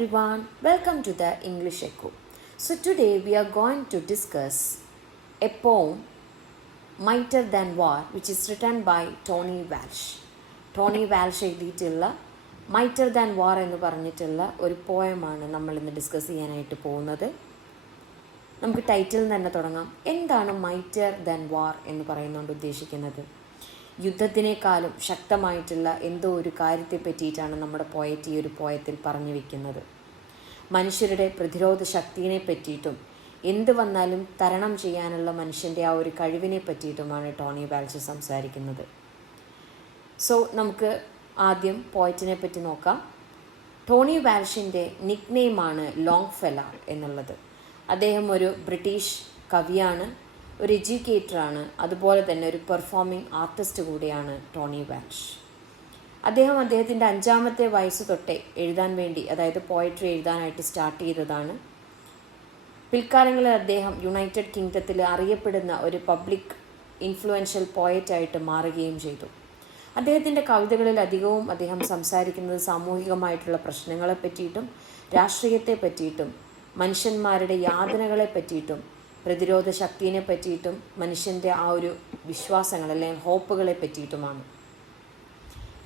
everyone, welcome to the English Echo. So, today we are going to discuss a poem, Mightier Than War, which is written by Tony Walsh. tony Walsh എഴുതിയിട്ടുള്ള mightier than war എന്ന് പറഞ്ഞിട്ടുള്ള ഒരു പോയമാണ് നമ്മൾ ഇന്ന് discuss ചെയ്യാനായിട്ട് പോകുന്നത്. നമുക്ക് title തന്നെ തുടങ്ങാം. എന്താണ് മൈറ്റർ ദാൻ വാർ എന്ന് പറയുന്നുകൊണ്ട് ഉദ്ദേശിക്കുന്നത്? യുദ്ധത്തിനേക്കാളും ശക്തമായിട്ടുള്ള എന്തോ ഒരു കാര്യത്തെ പറ്റിയിട്ടാണ് നമ്മുടെ പോയറ്റ് ഈ ഒരു പോയത്തിൽ പറഞ്ഞു വെക്കുന്നത്. മനുഷ്യരുടെ പ്രതിരോധ ശക്തിയെ പറ്റിയിട്ടും എന്ത് വന്നാലും തരണം ചെയ്യാനുള്ള മനുഷ്യന്റെ ആ ഒരു കഴിവിനെ പറ്റിയിട്ടുമാണ് ടോണി ബാൽസ് സംസാരിക്കുന്നത്. സോ നമുക്ക് ആദ്യം പോയറ്റിനെ പറ്റി നോക്കാം. ടോണി വാൽഷിന്റെ നിക് നെയിമാണ് ലോങ് ഫെല എന്നുള്ളത്. അദ്ദേഹം ഒരു ബ്രിട്ടീഷ് കവിയാണ് ഒരു എഡ്യൂക്കേറ്ററാണ് അതുപോലെ തന്നെ ഒരു പെർഫോമിംഗ് ആർട്ടിസ്റ്റ് കൂടിയാണ് ടോണി വാൽഷ് അദ്ദേഹം അദ്ദേഹത്തിന്റെ അഞ്ചാമത്തെ വയസ്സ് തൊട്ടേ എഴുതാൻ വേണ്ടി അതായത് പോയട്രി എഴുതാനായിട്ട് സ്റ്റാർട്ട് ചെയ്തതാണ്. പിൽക്കാലങ്ങളിൽ അദ്ദേഹം യുണൈറ്റഡ് കിങ്ഡത്തിൽ അറിയപ്പെടുന്ന ഒരു പബ്ലിക് ഇൻഫ്ലുവൻഷ്യൽ പോയറ്റായിട്ട് മാറുകയും ചെയ്തു. അദ്ദേഹത്തിന്റെ കവിതകളിൽ അധികവും അദ്ദേഹം സംസാരിക്കുന്നത് സാമൂഹികമായിട്ടുള്ള പ്രശ്നങ്ങളെ പറ്റിയിട്ടും രാഷ്ട്രീയത്തെ പറ്റിയിട്ടും മനുഷ്യന്മാരുടെ യാതനകളെ പറ്റിയിട്ടും പ്രതിരോധ ശക്തിയെ പറ്റിയിട്ടും മനുഷ്യന്റെ ആ ഒരു വിശ്വാസങ്ങൾ അല്ലെങ്കിൽ ഹോപ്പുകളെ പറ്റിയിട്ടുമാണ്.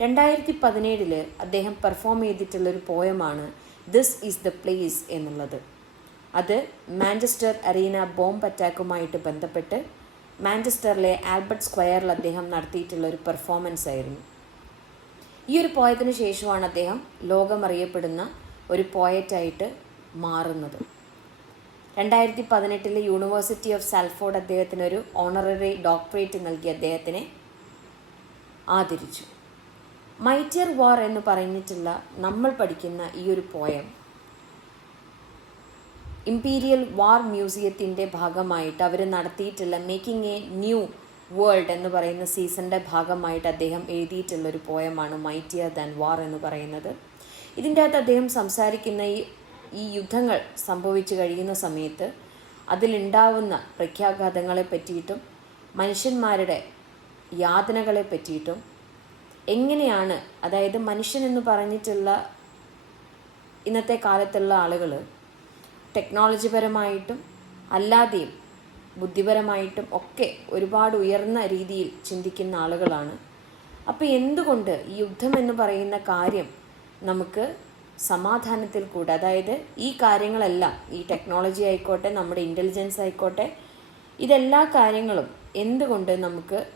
രണ്ടായിരത്തി പതിനേഴിൽ അദ്ദേഹം പെർഫോം ചെയ്തിട്ടുള്ള ഒരു പോയമാണ് ദിസ് ഈസ് ദ പ്ലേസ് എന്നുള്ളത്. അത് മാഞ്ചസ്റ്റർ അറീന ബോംബ് അറ്റാക്കുമായിട്ട് ബന്ധപ്പെട്ട് മാഞ്ചസ്റ്ററിലെ ആൽബർട്ട് സ്ക്വയറിൽ അദ്ദേഹം നടത്തിയിട്ടുള്ള ഒരു പെർഫോമൻസ് ആയിരുന്നു. ഈ ഒരു പോയത്തിന് ശേഷമാണ് അദ്ദേഹം ലോകമറിയപ്പെടുന്ന ഒരു പോയറ്റായിട്ട് മാറുന്നത്. രണ്ടായിരത്തി പതിനെട്ടിലെ യൂണിവേഴ്സിറ്റി ഓഫ് സാൽഫോർഡ് അദ്ദേഹത്തിന് ഒരു ഓണററി ഡോക്ടറേറ്റ് നൽകി അദ്ദേഹത്തിനെ ആദരിച്ചു. മൈറ്റിയർ വാർ എന്ന് പറഞ്ഞിട്ടുള്ള നമ്മൾ പഠിക്കുന്ന ഈ ഒരു പോയം ഇംപീരിയൽ വാർ മ്യൂസിയത്തിന്റെ ഭാഗമായിട്ട് അവർ നടത്തിയിട്ടുള്ള മേക്കിംഗ് എ ന്യൂ വേൾഡ് എന്ന് പറയുന്ന സീസണിന്റെ ഭാഗമായിട്ട് അദ്ദേഹം എഴുതിയിട്ടുള്ള ഒരു പോയമാണ് മൈറ്റിയർ ദാൻ വാർ എന്ന് പറയുന്നത്. ഇതിന്റെ അകത്ത് അദ്ദേഹം സംസാരിക്കുന്ന ഈ ഈ യുദ്ധങ്ങൾ സംഭവിച്ചു കഴിയുന്ന സമയത്ത് അതിലുണ്ടാവുന്ന പ്രഖ്യാഘാതങ്ങളെ പറ്റിയിട്ടും മനുഷ്യന്മാരുടെ യാതനകളെ പറ്റിയിട്ടും എങ്ങനെയാണ് അതായത് മനുഷ്യൻ എന്ന് പറഞ്ഞിട്ടുള്ള ഇന്നത്തെ കാലത്തുള്ള ആളുകൾ ടെക്നോളജിപരമായിട്ടും അല്ലാതെയും ബുദ്ധിപരമായിട്ടും ഒക്കെ ഒരുപാട് ഉയർന്ന രീതിയിൽ ചിന്തിക്കുന്ന ആളുകളാണ്. അപ്പോൾ എന്തുകൊണ്ട് ഈ യുദ്ധം എന്ന് പറയുന്ന കാര്യം നമുക്ക് സമാധാനത്തിൽ കൂടെ അതായത് ഈ കാര്യങ്ങളെല്ലാം ഈ ടെക്നോളജി ആയിക്കോട്ടെ നമ്മുടെ ഇന്റലിജൻസ് ആയിക്കോട്ടെ ഇതെല്ലാ കാര്യങ്ങളും എന്തുകൊണ്ട് നമുക്ക്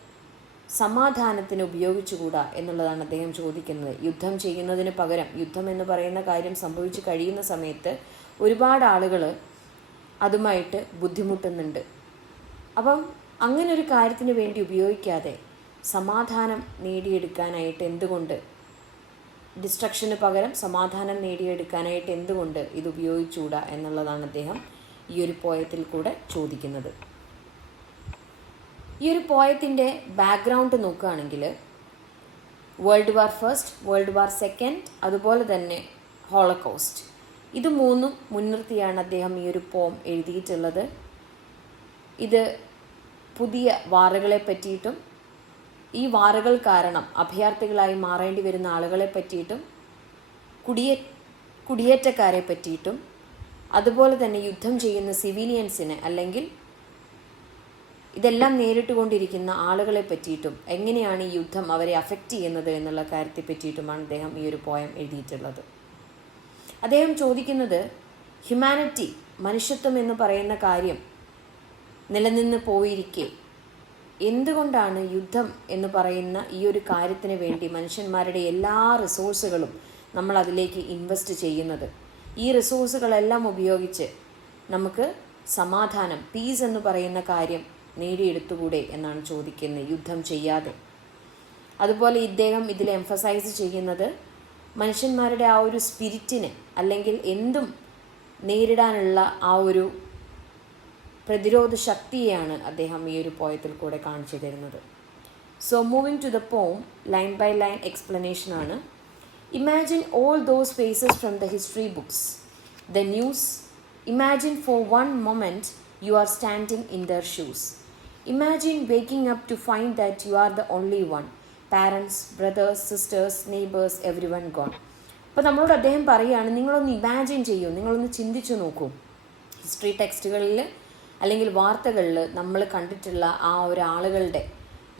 സമാധാനത്തിന് ഉപയോഗിച്ചുകൂടാ എന്നുള്ളതാണ് അദ്ദേഹം ചോദിക്കുന്നത്. യുദ്ധം ചെയ്യുന്നതിന് പകരം യുദ്ധം എന്ന് പറയുന്ന കാര്യം സംഭവിച്ചു കഴിയുന്ന സമയത്ത് ഒരുപാട് ആളുകൾ അതുമായിട്ട് ബുദ്ധിമുട്ടുന്നുണ്ട്. അപ്പം അങ്ങനെ ഒരു കാര്യത്തിന് വേണ്ടി ഉപയോഗിക്കാതെ സമാധാനം നേടിയെടുക്കാനായിട്ട് എന്തുകൊണ്ട് ഡിസ്ട്രക്ഷന് പകരം സമാധാനം നേടിയെടുക്കാനായിട്ട് എന്തുകൊണ്ട് ഇത് ഉപയോഗിച്ചുകൂടാ എന്നുള്ളതാണ് അദ്ദേഹം ഈ ഒരു പോയത്തിൽ കൂടെ ചോദിക്കുന്നത്. ഈ ഒരു പോയത്തിന്റെ ബാക്ക്ഗ്രൗണ്ട് നോക്കുകയാണെങ്കിൽ world war first world war second അതുപോലെ തന്നെ ഹോളക്കോസ്റ്റ് ഇത് മൂന്നും മുൻനിർത്തിയാണ് അദ്ദേഹം ഈ ഒരു പോം എഴുതിയിട്ടുള്ളത്. ഇത് പുതിയ വാറുകളെ പറ്റിയിട്ടും ഈ വാറുകൾ കാരണം അഭയാർത്ഥികളായി മാറേണ്ടി വരുന്ന ആളുകളെ പറ്റിയിട്ടും കുടിയേ കുടിയേറ്റക്കാരെ പറ്റിയിട്ടും അതുപോലെ തന്നെ യുദ്ധം ചെയ്യുന്ന സിവിലിയൻസിന് അല്ലെങ്കിൽ ഇതെല്ലാം നേരിട്ടുകൊണ്ടിരിക്കുന്ന ആളുകളെ പറ്റിയിട്ടും എങ്ങനെയാണ് ഈ യുദ്ധം അവരെ അഫക്റ്റ് ചെയ്യുന്നത് എന്നുള്ള കാര്യത്തെ പറ്റിയിട്ടുമാണ് അദ്ദേഹം ഈ ഒരു പോയം എഴുതിയിട്ടുള്ളത്. അദ്ദേഹം ചോദിക്കുന്നത് ഹ്യൂമാനിറ്റി മനുഷ്യത്വം എന്ന് പറയുന്ന കാര്യം നിലനിന്ന് പോയിരിക്കെ. എന്തുകൊണ്ടാണ് യുദ്ധം എന്ന് പറയുന്ന ഈ ഒരു കാര്യത്തിന് വേണ്ടി മനുഷ്യന്മാരുടെ എല്ലാ റിസോഴ്സുകളും നമ്മൾ അതിലേക്ക് ഇൻവെസ്റ്റ് ചെയ്യുന്നത്? ഈ റിസോഴ്സുകളെല്ലാം ഉപയോഗിച്ച് നമുക്ക് സമാധാനം പീസ് എന്ന് പറയുന്ന കാര്യം നേടിയെടുത്തുകൂടെ എന്നാണ് ചോദിക്കുന്നത് യുദ്ധം ചെയ്യാതെ. അതുപോലെ ഇദ്ദേഹം ഇതിൽ എംഫസൈസ് ചെയ്യുന്നത് മനുഷ്യന്മാരുടെ ആ ഒരു സ്പിരിറ്റിന് അല്ലെങ്കിൽ എന്തും നേരിടാനുള്ള ആ ഒരു പ്രതിരോധ ശക്തിയെയാണ് അദ്ദേഹം ഈ ഒരു പോയത്തിൽ കൂടെ കാണിച്ചു തരുന്നത്. So moving to the poem line by line explanation ആണ്. Imagine all those faces from the history books the news imagine for one moment you are standing in their shoes imagine waking to to find that you are the only one brothers sisters neighbours neighbors, one gone അപ്പോൾ നമ്മളോട് അദ്ദേഹം പറയുകയാണ് നിങ്ങളൊന്ന് imagine ചെയ്യൂ നിങ്ങളൊന്ന് ചിന്തിച്ചു നോക്കൂ. History ടെക്സ്റ്റുകളിൽ അല്ലെങ്കിൽ വാർത്തകളിൽ നമ്മൾ കണ്ടിട്ടുള്ള ആ ഒരാളുകളുടെ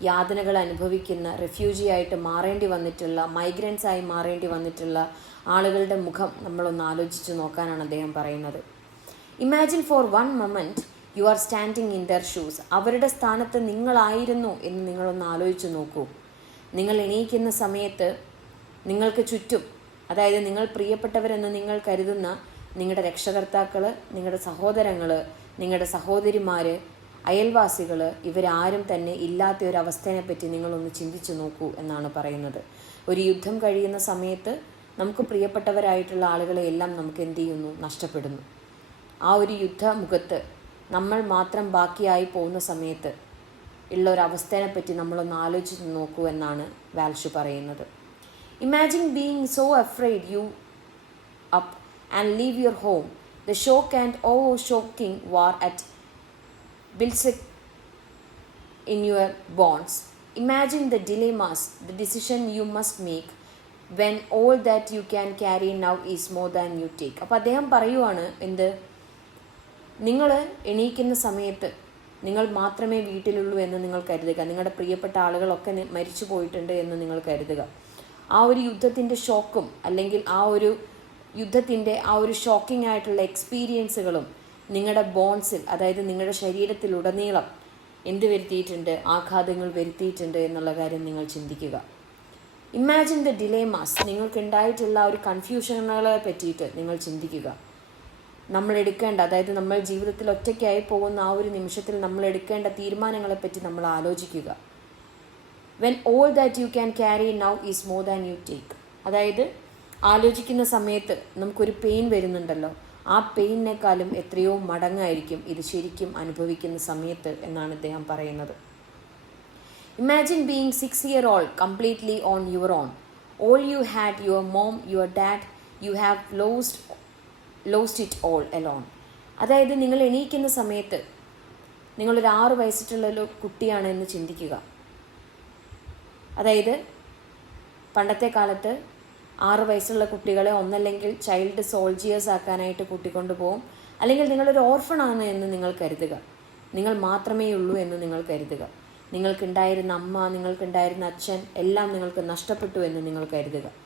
യാതനകൾ അനുഭവിക്കുന്ന റെഫ്യൂജി ആയിട്ട് മാറേണ്ടി വന്നിട്ടുള്ള മൈഗ്രൻസ് ആയി മാറേണ്ടി വന്നിട്ടുള്ള ആളുകളുടെ മുഖം നമ്മളൊന്ന് ആലോചിച്ച് നോക്കാനാണ് അദ്ദേഹം പറയുന്നത്. Imagine for one moment you are standing in their shoes അവരുടെ സ്ഥാനത്ത് നിങ്ങളായിരുന്നു എന്ന് നിങ്ങളൊന്ന് ആലോചിച്ച് നോക്കൂ. നിങ്ങൾ എണീക്കുന്ന സമയത്ത് നിങ്ങൾക്ക് ചുറ്റും അതായത് നിങ്ങൾ പ്രിയപ്പെട്ടവരെന്ന് നിങ്ങൾ കരുതുന്ന നിങ്ങളുടെ രക്ഷകർത്താക്കൾ നിങ്ങളുടെ സഹോദരങ്ങൾ നിങ്ങളുടെ സഹോദരിമാർ അയൽവാസികൾ ഇവരാരും തന്നെ ഇല്ലാത്ത ഒരു അവസ്ഥയെ പറ്റി നിങ്ങളൊന്ന് ചിന്തിച്ചു നോക്കൂ എന്നാണ് പറയുന്നത്. ഒരു യുദ്ധം കഴിയുന്ന സമയത്ത് നമുക്ക് പ്രിയപ്പെട്ടവരായിട്ടുള്ള ആളുകളെ എല്ലാം നമുക്ക് എന്ത് ചെയ്യുന്നു? നഷ്ടപ്പെടുന്നു. ആ ഒരു യുദ്ധമുഖത്ത് നമ്മൾ മാത്രം ബാക്കിയായി പോകുന്ന സമയത്ത് ഉള്ള ഒരു അവസ്ഥേനെ പറ്റി നമ്മളൊന്ന് ആലോചിച്ച് നോക്കൂ എന്നാണ് വാൽഷു പറയുന്നത്. Imagine being so afraid you up and leave your home the shock and awe shocking war at ബിൽസെക് in your bones imagine the dilemmas the decision you must make when all that you can carry now is more than you take അപ്പോൾ അദ്ദേഹം പറയുവാണ് എന്ത്? നിങ്ങൾ എണീക്കുന്ന സമയത്ത് നിങ്ങൾ മാത്രമേ വീട്ടിലുള്ളൂ എന്ന് നിങ്ങൾ കരുതുക. നിങ്ങളുടെ പ്രിയപ്പെട്ട ആളുകളൊക്കെ മരിച്ചു പോയിട്ടുണ്ട് എന്ന് നിങ്ങൾ കരുതുക. ആ ഒരു യുദ്ധത്തിന്റെ ഷോക്കും അല്ലെങ്കിൽ ആ ഒരു യുദ്ധത്തിന്റെ ആ ഒരു ഷോക്കിംഗ് ആയിട്ടുള്ള എക്സ്പീരിയൻസുകളും നിങ്ങളുടെ ബോൺസിൽ അതായത് നിങ്ങളുടെ ശരീരത്തിലുടനീളം എന്ത് വരുത്തിയിട്ടുണ്ട്? ആഘാതങ്ങൾ വരുത്തിയിട്ടുണ്ട് എന്നുള്ള കാര്യം നിങ്ങൾ ചിന്തിക്കുക. ഇമാജിൻ ദ ഡിലേമാസ് നിങ്ങൾക്കുണ്ടായിട്ടുള്ള ഒരു കൺഫ്യൂഷനുകളെ പറ്റിയിട്ട് നിങ്ങൾ ചിന്തിക്കുക. നമ്മൾ എടുക്കേണ്ട അതായത് നമ്മൾ ജീവിതത്തിൽ ഒറ്റയ്ക്കായി പോകുന്ന ആ ഒരു നിമിഷത്തിൽ നമ്മൾ എടുക്കേണ്ട തീരുമാനങ്ങളെപ്പറ്റി നമ്മൾ ആലോചിക്കുക. When all that you can carry now is more than you take അതായത് ആലോചിക്കുന്ന സമയത്ത് നമുക്കൊരു പെയിൻ വരുന്നുണ്ടല്ലോ. ആ പെയിനേക്കാളും എത്രയോ മടങ്ങായിരിക്കും ഇത് ശരിക്കും അനുഭവിക്കുന്ന സമയത്ത് എന്നാണ് അദ്ദേഹം പറയുന്നത്. Imagine being six year old completely on your own all you had your mom your dad you have lost lost it all alone അതായത് നിങ്ങൾ എണീക്കുന്ന സമയത്ത് നിങ്ങളൊരു ആറ് വയസ്സിട്ടുള്ള കുട്ടിയാണ് എന്ന് ചിന്തിക്കുക. അതായത് പണ്ടത്തെ കാലത്ത് ആറ് വയസ്സുള്ള കുട്ടികളെ ഒന്നല്ലെങ്കിൽ ചൈൽഡ് സോൾജിയേഴ്സ് ആക്കാനായിട്ട് കൂട്ടിക്കൊണ്ടു പോകും അല്ലെങ്കിൽ നിങ്ങളൊരു ഓർഫണാണ് എന്ന് നിങ്ങൾ കരുതുക. നിങ്ങൾ മാത്രമേ ഉള്ളൂ എന്ന് നിങ്ങൾ കരുതുക. നിങ്ങൾക്കുണ്ടായിരുന്ന അമ്മ നിങ്ങൾക്കുണ്ടായിരുന്ന അച്ഛൻ എല്ലാം നിങ്ങൾക്ക് നഷ്ടപ്പെട്ടു എന്ന് നിങ്ങൾ കരുതുക.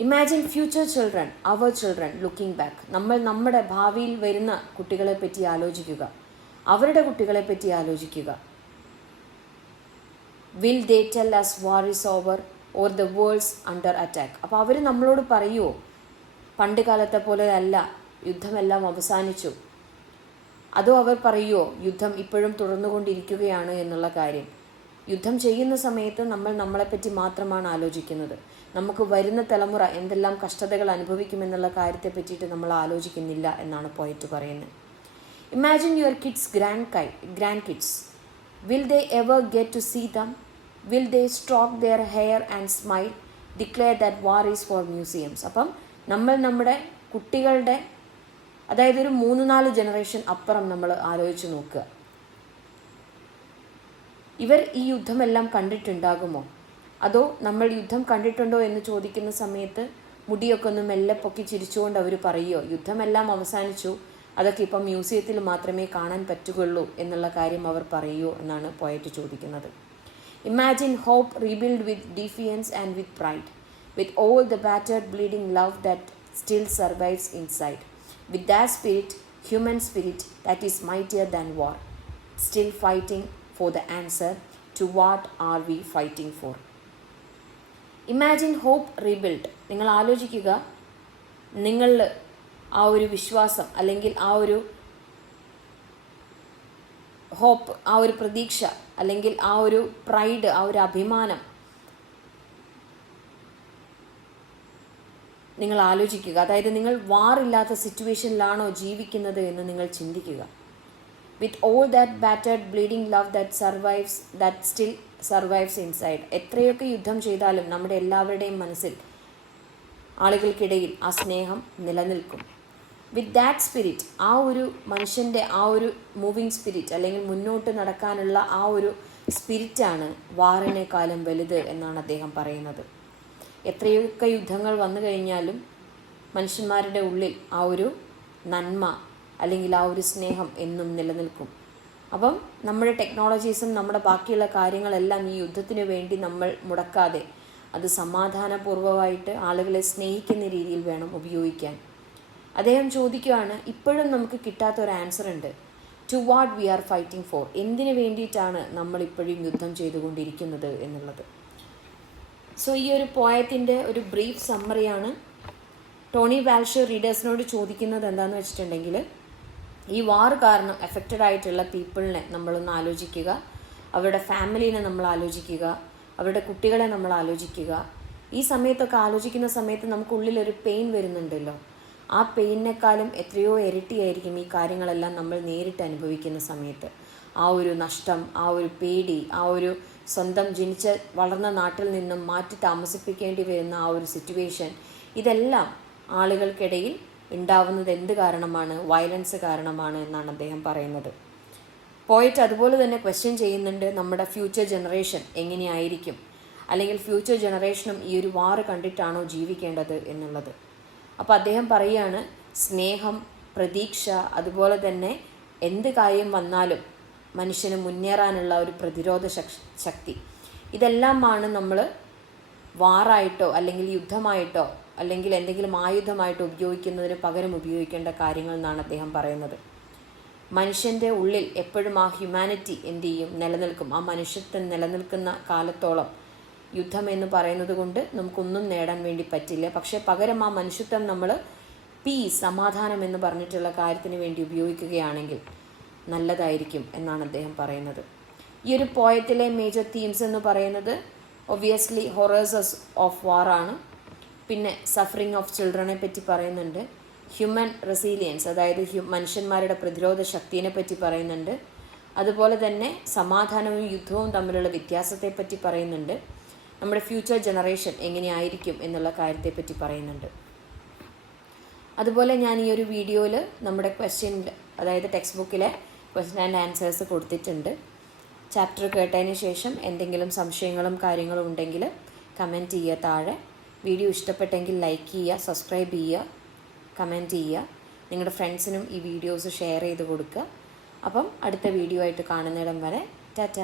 Imagine future children our children looking back നമ്മൾ നമ്മുടെ ഭാവിയിൽ വരുന്ന കുട്ടികളെ പറ്റി ആലോചിക്കുക. അവരുടെ കുട്ടികളെ പറ്റി ആലോചിക്കുക. Will they tell us war is over or the world's under attack അപ്പോൾ അവർ നമ്മളോട് പറയുമോ പണ്ട് കാലത്തെ പോലെ അല്ല യുദ്ധമെല്ലാം അവസാനിച്ചു. അതോ അവർ പറയുമോ യുദ്ധം ഇപ്പോഴും തുടർന്നുകൊണ്ടിരിക്കുകയാണ് എന്നുള്ള കാര്യം? യുദ്ധം ചെയ്യുന്ന സമയത്ത് നമ്മൾ നമ്മളെപ്പറ്റി മാത്രമാണ് ആലോചിക്കുന്നത്. നമുക്ക് വരുന്ന തലമുറ എന്തെല്ലാം കഷ്ടതകൾ അനുഭവിക്കുമെന്നുള്ള കാര്യത്തെ പറ്റിയിട്ട് നമ്മൾ ആലോചിക്കുന്നില്ല എന്നാണ് പോയിട്ട് പറയുന്നത്. Imagine your kids grandkids grandkids will they ever get to see them will they stroke their hair and smile declare that war is for museums അപ്പം നമ്മൾ നമ്മുടെ കുട്ടികളുടെ അതായത് ഒരു മൂന്ന് നാല് ജനറേഷൻ അപ്പുറം നമ്മൾ ആലോചിച്ച് നോക്കുക. ഇവർ ഈ യുദ്ധമെല്ലാം കണ്ടിട്ടുണ്ടാകുമോ? അതോ നമ്മൾ യുദ്ധം കണ്ടിട്ടുണ്ടോ എന്ന് ചോദിക്കുന്ന സമയത്ത് മുടിയൊക്കെ ഒന്ന് മെല്ലെ പൊക്കി ചിരിച്ചുകൊണ്ട് അവർ പറയുമോ യുദ്ധമെല്ലാം അവസാനിച്ചു. അതൊക്കെ ഇപ്പം മ്യൂസിയത്തിൽ മാത്രമേ കാണാൻ പറ്റുകയുള്ളൂ എന്നുള്ള കാര്യം അവർ പറയുമോ എന്നാണ് പോയറ്റ് ചോദിക്കുന്നത്. Imagine hope rebuild with defiance and with pride with all the battered bleeding love that still survives inside with that spirit human spirit that is mightier than war still fighting for the answer to what are we fighting for. Imagine hope rebuild നിങ്ങൾ ആലോചിക്കുക. നിങ്ങൾ ആ ഒരു വിശ്വാസം അല്ലെങ്കിൽ ആ ഒരു hope ആ ഒരു പ്രതീക്ഷ അല്ലെങ്കിൽ ആ ഒരു പ്രൈഡ് ആ ഒരു അഭിമാനം നിങ്ങൾ ആലോചിക്കുക. അതായത് നിങ്ങൾ വാറില്ലാത്ത സിറ്റുവേഷനിലാണോ ജീവിക്കുന്നത് എന്ന് നിങ്ങൾ ചിന്തിക്കുക. With all that battered bleeding love that survives that still survives inside എത്രയൊക്കെ യുദ്ധം ചെയ്താലും നമ്മുടെ എല്ലാവരുടെയും മനസ്സിൽ ആളുകൾക്കിടയിൽ ആ സ്നേഹം നിലനിൽക്കും. വിത്ത് ദാറ്റ് സ്പിരിറ്റ് ആ ഒരു മനുഷ്യന്റെ ആ ഒരു മൂവിങ് സ്പിരിറ്റ് അല്ലെങ്കിൽ മുന്നോട്ട് നടക്കാനുള്ള ആ ഒരു സ്പിരിറ്റാണ് വാറിനേക്കാളും വലുത് എന്നാണ് അദ്ദേഹം പറയുന്നത്. എത്രയൊക്കെ യുദ്ധങ്ങൾ വന്നു കഴിഞ്ഞാലും മനുഷ്യന്മാരുടെ ഉള്ളിൽ ആ ഒരു നന്മ അല്ലെങ്കിൽ ആ ഒരു സ്നേഹം എന്നും നിലനിൽക്കും. അപ്പം നമ്മുടെ ടെക്നോളജീസും നമ്മുടെ ബാക്കിയുള്ള കാര്യങ്ങളെല്ലാം ഈ യുദ്ധത്തിന് വേണ്ടി നമ്മൾ മുടക്കാതെ അത് സമാധാനപൂർവമായിട്ട് ആളുകളെ സ്നേഹിക്കുന്ന രീതിയിൽ വേണം ഉപയോഗിക്കാൻ. അദ്ദേഹം ചോദിക്കുകയാണ് ഇപ്പോഴും നമുക്ക് കിട്ടാത്ത ഒരു ആൻസർ ഉണ്ട്. To what we are fighting for എന്തിനു വേണ്ടിയിട്ടാണ് നമ്മൾ ഇപ്പോഴും യുദ്ധം ചെയ്തുകൊണ്ടിരിക്കുന്നത് എന്നുള്ളത്. സോ ഈ ഒരു പോയത്തിന്റെ ഒരു ബ്രീഫ് സമ്മറിയാണ് ടോണി വാൽഷ് റീഡേഴ്സിനോട് ചോദിക്കുന്നത് എന്താണെന്ന് വെച്ചിട്ടുണ്ടെങ്കിൽ ഈ വാർ കാരണം എഫക്റ്റഡ് ആയിട്ടുള്ള പീപ്പിളിനെ നമ്മളൊന്ന് ആലോചിക്കുക. അവരുടെ ഫാമിലീനെ നമ്മൾ ആലോചിക്കുക. അവരുടെ കുട്ടികളെ നമ്മൾ ആലോചിക്കുക. ഈ സമയത്തൊക്കെ ആലോചിക്കുന്ന സമയത്ത് നമുക്കുള്ളിൽ ഒരു പെയിൻ വരുന്നുണ്ടല്ലോ. ആ പെയിനേക്കാളും എത്രയോ ഇരട്ടിയായിരിക്കും ഈ കാര്യങ്ങളെല്ലാം നമ്മൾ നേരിട്ട് അനുഭവിക്കുന്ന സമയത്ത്. ആ ഒരു നഷ്ടം ആ ഒരു പേടി ആ ഒരു സ്വന്തം ജനിച്ച വളർന്ന നാട്ടിൽ നിന്നും മാറ്റി താമസിപ്പിക്കേണ്ടി വരുന്ന ആ ഒരു സിറ്റുവേഷൻ ഇതെല്ലാം ആളുകൾക്കിടയിൽ ഉണ്ടാവുന്നത് എന്ത് കാരണമാണ്? വയലൻസ് കാരണമാണ് എന്നാണ് അദ്ദേഹം പറയുന്നത്. പോയിട്ട് അതുപോലെ തന്നെ ക്വസ്റ്റ്യൻ ചെയ്യുന്നുണ്ട് നമ്മുടെ ഫ്യൂച്ചർ ജനറേഷൻ എങ്ങനെയായിരിക്കും? അല്ലെങ്കിൽ ഫ്യൂച്ചർ ജനറേഷനും ഈ ഒരു വാറ് കണ്ടിട്ടാണോ ജീവിക്കേണ്ടത് എന്നുള്ളത്? അപ്പോൾ അദ്ദേഹം പറയുകയാണ് സ്നേഹം പ്രതീക്ഷ അതുപോലെ തന്നെ എന്ത് കാര്യം വന്നാലും മനുഷ്യന് മുന്നേറാനുള്ള ഒരു പ്രതിരോധ ശക്തി. ഇതെല്ലാമാണ് നമ്മൾ വാറായിട്ടോ അല്ലെങ്കിൽ യുദ്ധമായിട്ടോ അല്ലെങ്കിൽ എന്തെങ്കിലും ആയുധമായിട്ട് ഉപയോഗിക്കുന്നതിന് പകരം ഉപയോഗിക്കേണ്ട കാര്യങ്ങൾ എന്നാണ് അദ്ദേഹം പറയുന്നത്. മനുഷ്യന്റെ ഉള്ളിൽ എപ്പോഴും ആ ഹ്യൂമാനിറ്റി എന്ത് ചെയ്യും? നിലനിൽക്കും. ആ മനുഷ്യത്വം നിലനിൽക്കുന്ന കാലത്തോളം യുദ്ധം എന്ന് പറയുന്നത് കൊണ്ട് നമുക്കൊന്നും നേടാൻ വേണ്ടി പറ്റില്ല. പക്ഷേ പകരം ആ മനുഷ്യത്വം നമ്മൾ പീസ് സമാധാനം എന്ന് പറഞ്ഞിട്ടുള്ള കാര്യത്തിന് വേണ്ടി ഉപയോഗിക്കുകയാണെങ്കിൽ നല്ലതായിരിക്കും എന്നാണ് അദ്ദേഹം പറയുന്നത്. ഈ ഒരു പോയത്തിലെ മേജർ തീംസ് എന്ന് പറയുന്നത് ഒബ്വിയസ്ലി ഹൊറേഴ്സസ് ഓഫ് വാർ ആണ്. പിന്നെ സഫറിങ് ഓഫ് ചിൽഡ്രനെ പറ്റി പറയുന്നുണ്ട്. ഹ്യൂമൻ റെസീലിയൻസ് അതായത് മനുഷ്യന്മാരുടെ പ്രതിരോധ ശക്തിനെ പറ്റി പറയുന്നുണ്ട്. അതുപോലെ തന്നെ സമാധാനവും യുദ്ധവും തമ്മിലുള്ള വ്യത്യാസത്തെ പറ്റി പറയുന്നുണ്ട്. നമ്മുടെ ഫ്യൂച്ചർ ജനറേഷൻ എങ്ങനെയായിരിക്കും എന്നുള്ള കാര്യത്തെ പറ്റി പറയുന്നുണ്ട്. അതുപോലെ ഞാൻ ഈ ഒരു വീഡിയോയിൽ നമ്മുടെ ക്വസ്റ്റ്യനിൽ അതായത് ടെക്സ്റ്റ് ബുക്കിലെ ക്വസ്റ്റ്യൻ ആൻഡ് ആൻസേഴ്സ് കൊടുത്തിട്ടുണ്ട്. ചാപ്റ്റർ കേട്ടതിന് ശേഷം എന്തെങ്കിലും സംശയങ്ങളും കാര്യങ്ങളും ഉണ്ടെങ്കിൽ കമന്റ് ചെയ്യുക താഴെ. വീഡിയോ ഇഷ്ടപ്പെട്ടെങ്കിൽ ലൈക്ക് ചെയ്യുക സബ്സ്ക്രൈബ് ചെയ്യുക കമന്റ് ചെയ്യുക. നിങ്ങളുടെ ഫ്രണ്ട്സിനും ഈ വീഡിയോസ് ഷെയർ ചെയ്ത് കൊടുക്കുക. അപ്പം അടുത്ത വീഡിയോ ആയിട്ട് കാണുന്നിടം വരെ ടാറ്റ.